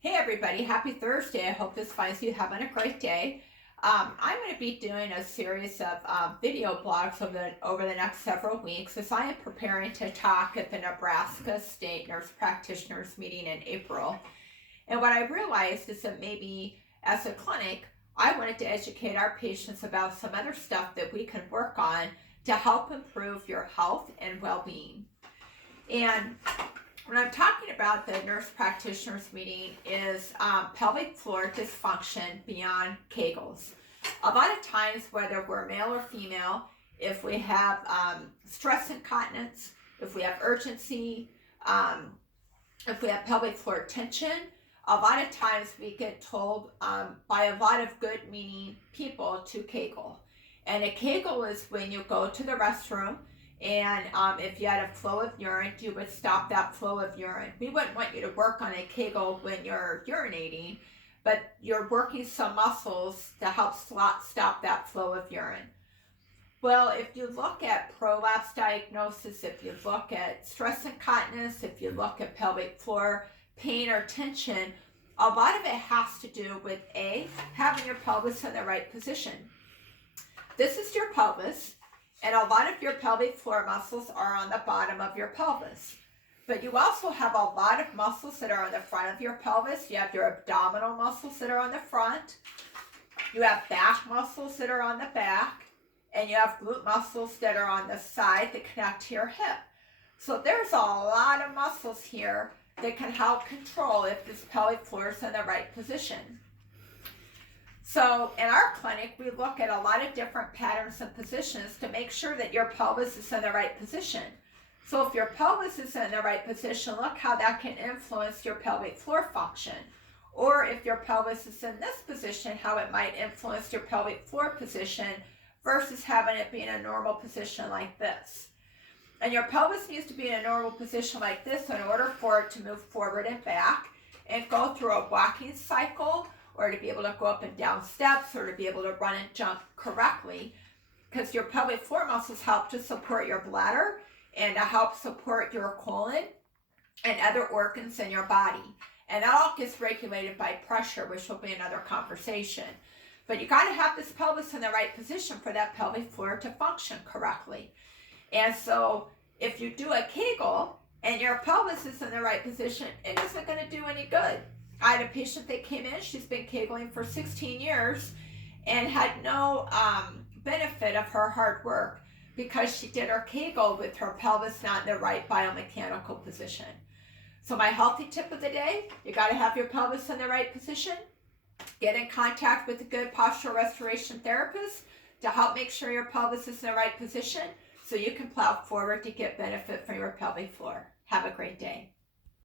Hey everybody, happy Thursday. I hope this finds you having a great day. I'm going to be doing a series of video blogs over the next several weeks as I am preparing to talk at the Nebraska State Nurse Practitioners meeting in April. And what I realized is that maybe as a clinic, I wanted to educate our patients about some other stuff that we can work on to help improve your health and well-being. And when I'm talking about the nurse practitioners meeting is pelvic floor dysfunction beyond Kegels. A lot of times, whether we're male or female, if we have stress incontinence, if we have urgency, if we have pelvic floor tension, a lot of times we get told by a lot of good meaning people to Kegel. And a Kegel is when you go to the restroom and if you had a flow of urine, you would stop that flow of urine. We wouldn't want you to work on a Kegel when you're urinating, but you're working some muscles to help stop that flow of urine. Well, if you look at prolapse diagnosis, if you look at stress incontinence, if you look at pelvic floor pain or tension, a lot of it has to do with having your pelvis in the right position. This is your pelvis. And a lot of your pelvic floor muscles are on the bottom of your pelvis. But you also have a lot of muscles that are on the front of your pelvis. You have your abdominal muscles that are on the front. You have back muscles that are on the back. And you have glute muscles that are on the side that connect to your hip. So there's a lot of muscles here that can help control if this pelvic floor is in the right position. So in our clinic, we look at a lot of different patterns and positions to make sure that your pelvis is in the right position. So if your pelvis is in the right position, look how that can influence your pelvic floor function. Or if your pelvis is in this position, how it might influence your pelvic floor position versus having it be in a normal position like this. And your pelvis needs to be in a normal position like this in order for it to move forward and back and go through a walking cycle, or to be able to go up and down steps, or to be able to run and jump correctly, because your pelvic floor muscles help to support your bladder and to help support your colon and other organs in your body. And that all gets regulated by pressure, which will be another conversation. But you got to have this pelvis in the right position for that pelvic floor to function correctly. And so if you do a Kegel and your pelvis is in the right position, it isn't going to do any good. I had a patient that came in, she's been Kegeling for 16 years and had no benefit of her hard work because she did her Kegel with her pelvis not in the right biomechanical position. So my healthy tip of the day, you got to have your pelvis in the right position. Get in contact with a good postural restoration therapist to help make sure your pelvis is in the right position so you can plow forward to get benefit from your pelvic floor. Have a great day.